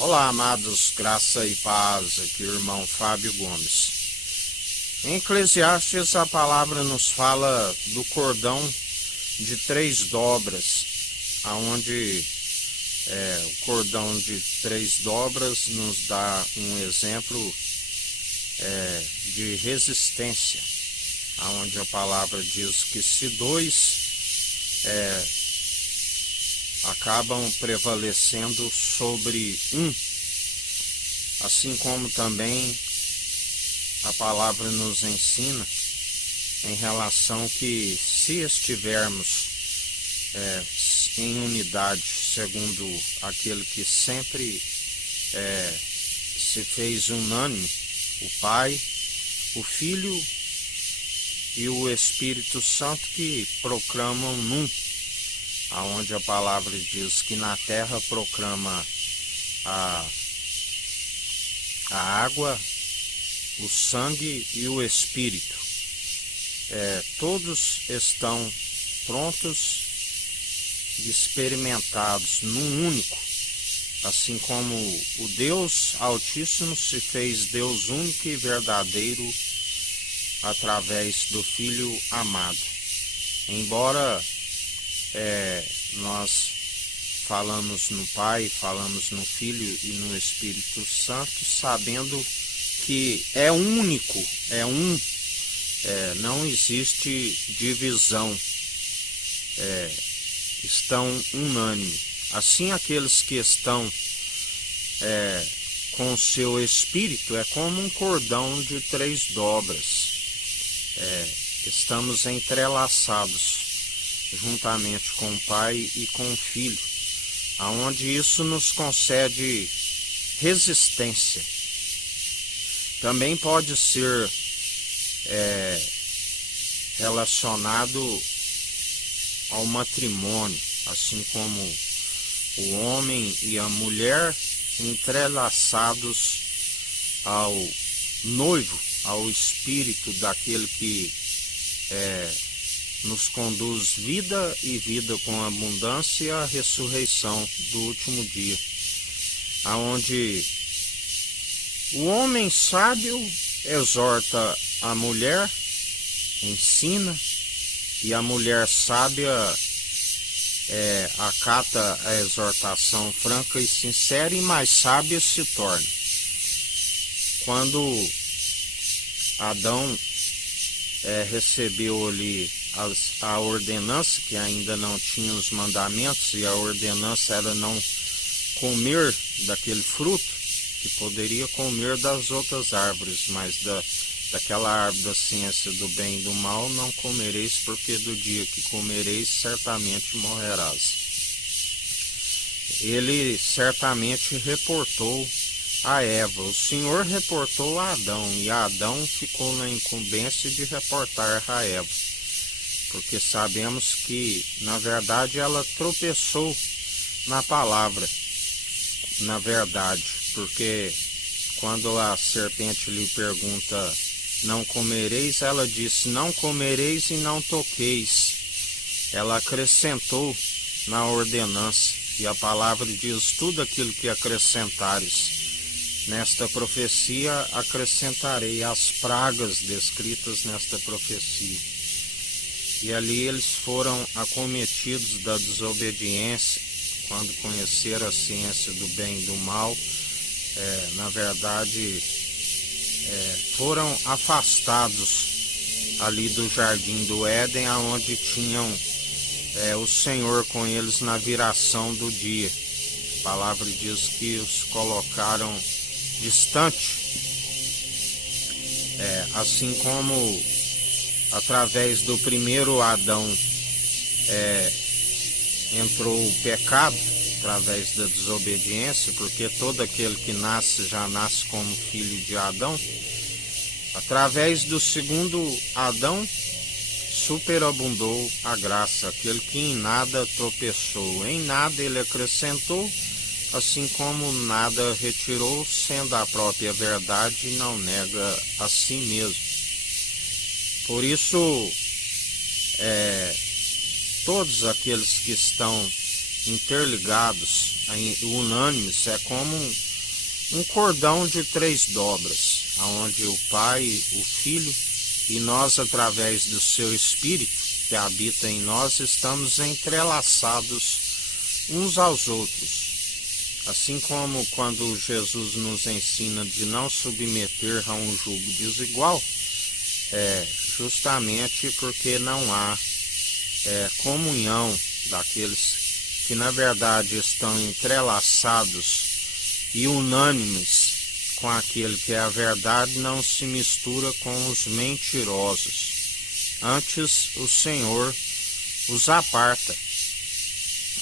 Olá, amados, graça e paz, aqui o irmão Fábio Gomes. Em Eclesiastes, a palavra nos fala do cordão de 3 dobras, aonde o cordão de 3 dobras nos dá um exemplo de resistência, aonde a palavra diz que se 2 acabam prevalecendo sobre um, assim como também a palavra nos ensina em relação que se estivermos em unidade, segundo aquele que sempre se fez unânime, o Pai, o Filho e o Espírito Santo, que proclamam num, aonde a palavra diz que na terra proclama a água, o sangue e o Espírito. Todos estão prontos e experimentados num único, assim como o Deus Altíssimo se fez Deus único e verdadeiro através do Filho amado. Embora nós falamos no Pai, falamos no Filho e no Espírito Santo, sabendo que é único, não existe divisão, estão unânimes. Assim, aqueles que estão com o seu Espírito é como um cordão de 3 dobras, estamos entrelaçados juntamente com o Pai e com o Filho, aonde isso nos concede resistência. Também pode ser relacionado ao matrimônio, assim como o homem e a mulher entrelaçados ao noivo, ao espírito daquele que nos conduz vida e vida com abundância e a ressurreição do último dia, aonde o homem sábio exorta a mulher, ensina, e a mulher sábia acata a exortação franca e sincera, e mais sábia se torna. Quando Adão recebeu ali a ordenança, que ainda não tinha os mandamentos, e a ordenança era não comer daquele fruto, que poderia comer das outras árvores, mas daquela árvore da ciência do bem e do mal não comereis, porque do dia que comereis certamente morrerás. Ele certamente reportou a Eva, o Senhor reportou a Adão, e Adão ficou na incumbência de reportar a Eva, porque sabemos que, na verdade, ela tropeçou na palavra, na verdade, porque quando a serpente lhe pergunta, não comereis, ela disse, não comereis e não toqueis. Ela acrescentou na ordenança, e a palavra diz, tudo aquilo que acrescentares. Nesta profecia acrescentarei as pragas descritas nesta profecia. E ali eles foram acometidos da desobediência, quando conheceram a ciência do bem e do mal. Na verdade, foram afastados ali do jardim do Éden, aonde tinham o Senhor com eles na viração do dia. A palavra diz que os colocaram distante, assim como através do primeiro Adão entrou o pecado, através da desobediência, porque todo aquele que nasce já nasce como filho de Adão. Através do segundo Adão superabundou a graça, aquele que em nada tropeçou, em nada ele acrescentou, assim como nada retirou, sendo a própria verdade, não nega a si mesmo. Por isso, todos aqueles que estão interligados, unânimes, é como um cordão de 3 dobras, onde o Pai, o Filho e nós, através do seu Espírito que habita em nós, estamos entrelaçados uns aos outros. Assim como quando Jesus nos ensina de não submeter a um jugo desigual, justamente porque não há comunhão daqueles que na verdade estão entrelaçados e unânimes com aquele que é a verdade, não se mistura com os mentirosos. Antes o Senhor os aparta,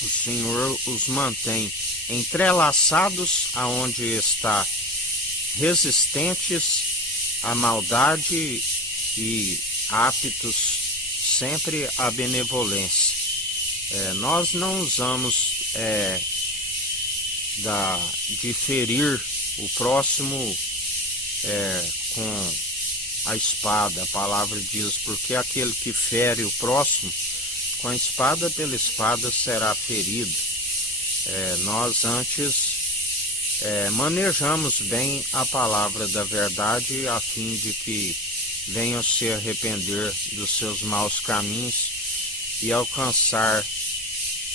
o Senhor os mantém entrelaçados aonde está resistentes à maldade e aptos sempre à benevolência. Nós não usamos de ferir o próximo com a espada. A palavra diz, porque aquele que fere o próximo com a espada, pela espada será ferido. Nós antes manejamos bem a palavra da verdade, a fim de que venham se arrepender dos seus maus caminhos e alcançar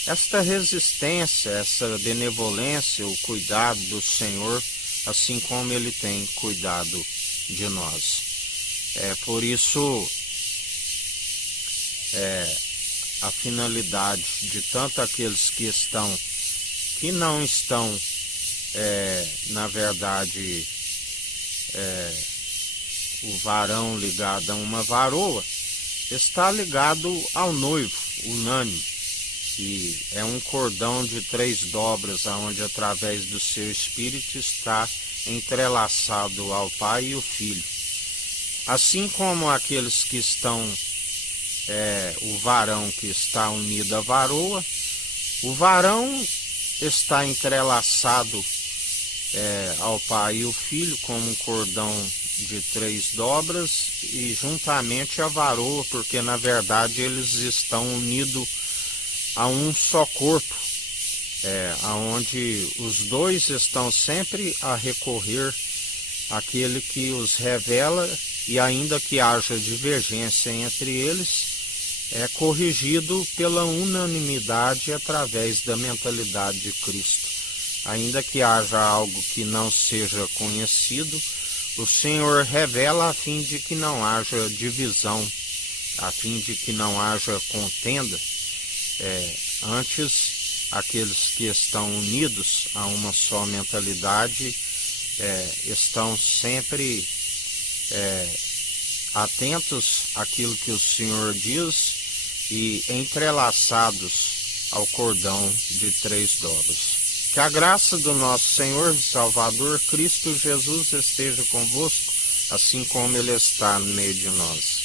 esta resistência, essa benevolência, o cuidado do Senhor, assim como Ele tem cuidado de nós. Por isso, a finalidade de tanto aqueles que não estão, na verdade, o varão ligado a uma varoa, está ligado ao noivo, unânime. E é um cordão de 3 dobras, onde através do seu Espírito está entrelaçado ao Pai e o Filho. Assim como aqueles que estão, o varão que está unido à varoa, o varão está entrelaçado ao Pai e o Filho como um cordão de 3 dobras, e juntamente a varoa, porque na verdade eles estão unidos a um só corpo, onde os dois estão sempre a recorrer àquele que os revela, e ainda que haja divergência entre eles, é corrigido pela unanimidade através da mentalidade de Cristo. Ainda que haja algo que não seja conhecido, o Senhor revela a fim de que não haja divisão, a fim de que não haja contenda. Antes, aqueles que estão unidos a uma só mentalidade estão sempre atentos àquilo que o Senhor diz e entrelaçados ao cordão de 3 dobras. Que a graça do nosso Senhor e Salvador Cristo Jesus esteja convosco, assim como Ele está no meio de nós.